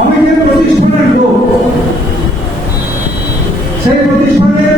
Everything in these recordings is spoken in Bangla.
অমিতের প্রতিষ্ঠানের লোক। সেই প্রতিষ্ঠানের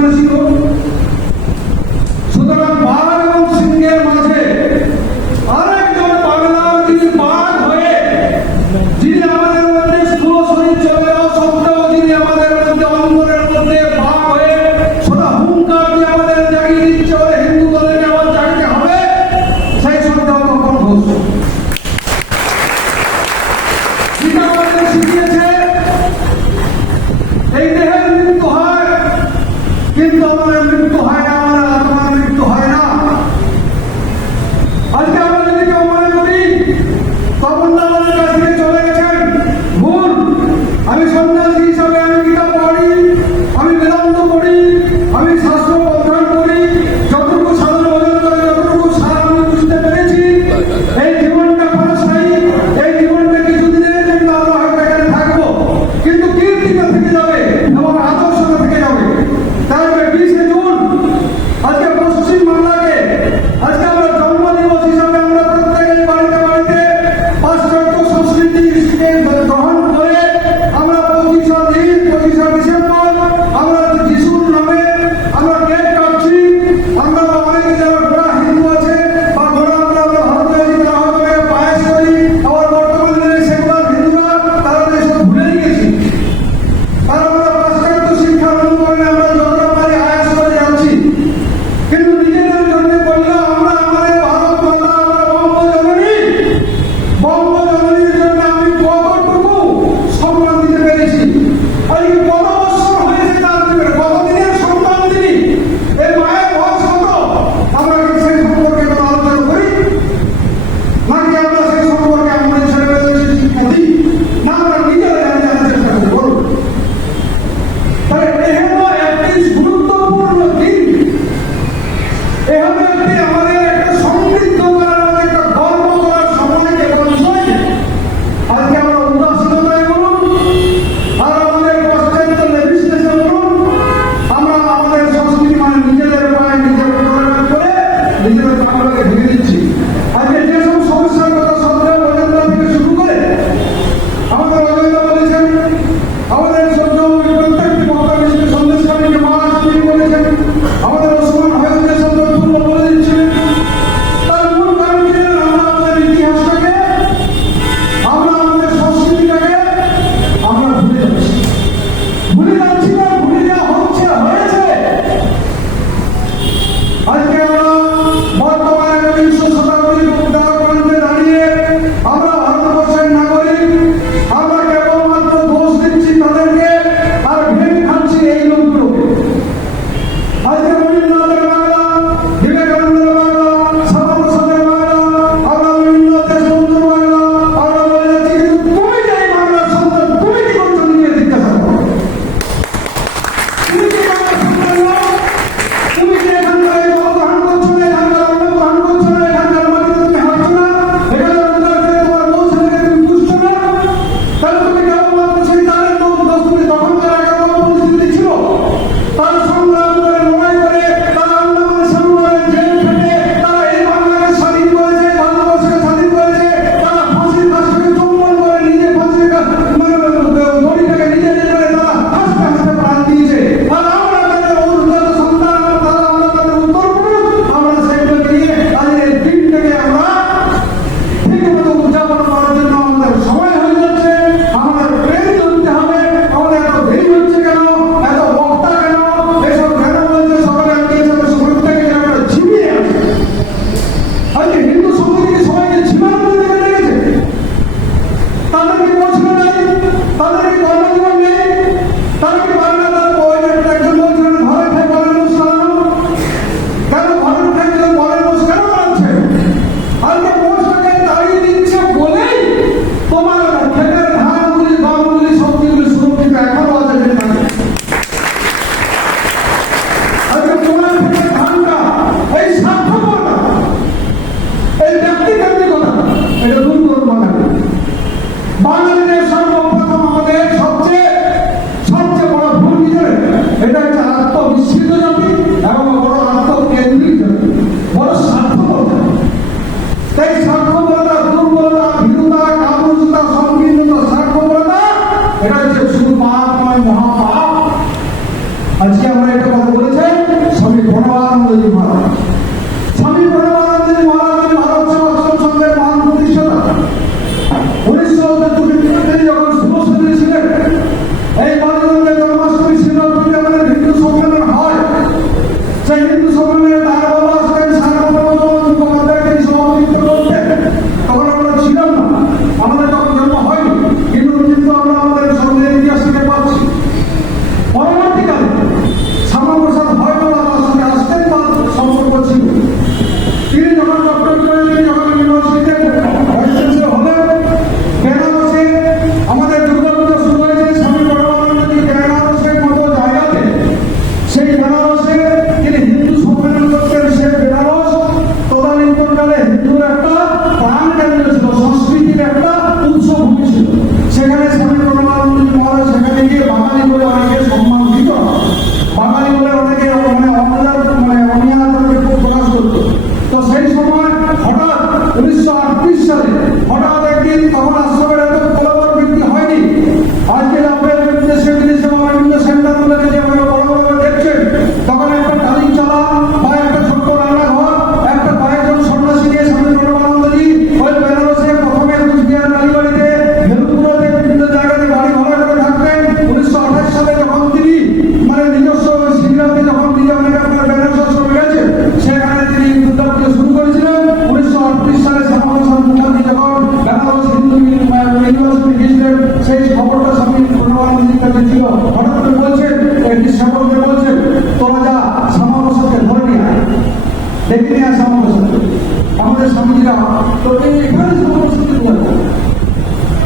no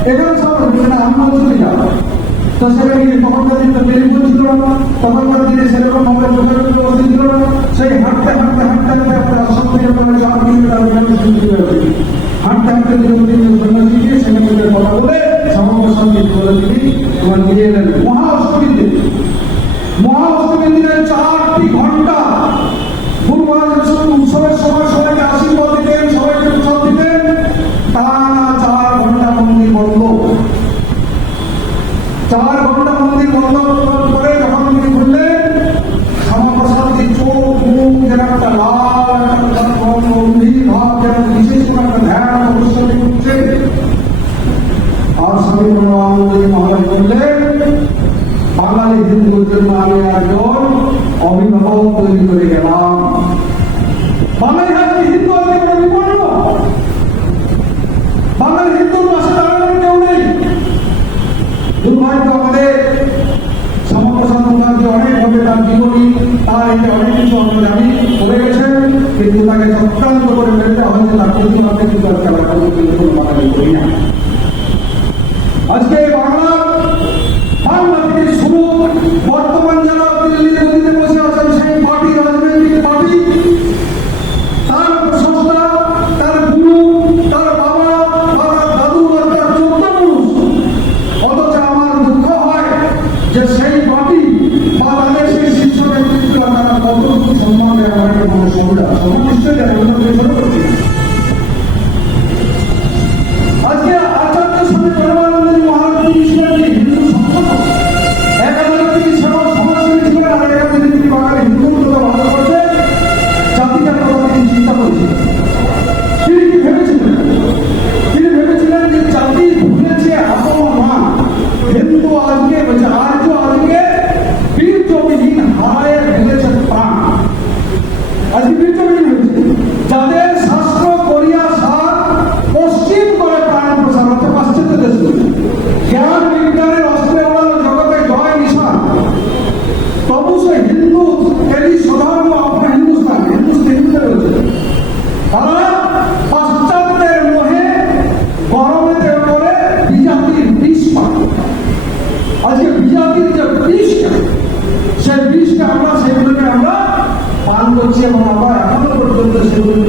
এখানে সব এখানে অন্য চলে যাবে তো সেখানে গিয়ে তখনকার দিনে টেলিফোন ছিল না তখনকার দিনে সেরকম মোবাইল ব্যবস্থা ছিল না সেই হাঁটতে উৎসবের সময় অভিভাবক তৈরি করে গেলাম আমাদের অনেকভাবে তার জীবনী তার যে অনেক কিছু জানি করে গেছেন কিন্তু তাকে চক্রান্ত করে ফেলতে প্রতিবাদে কিন্তু আজকে আজকে বাংলা করছি এবং আমার এখনও পর্যন্ত সেগুলি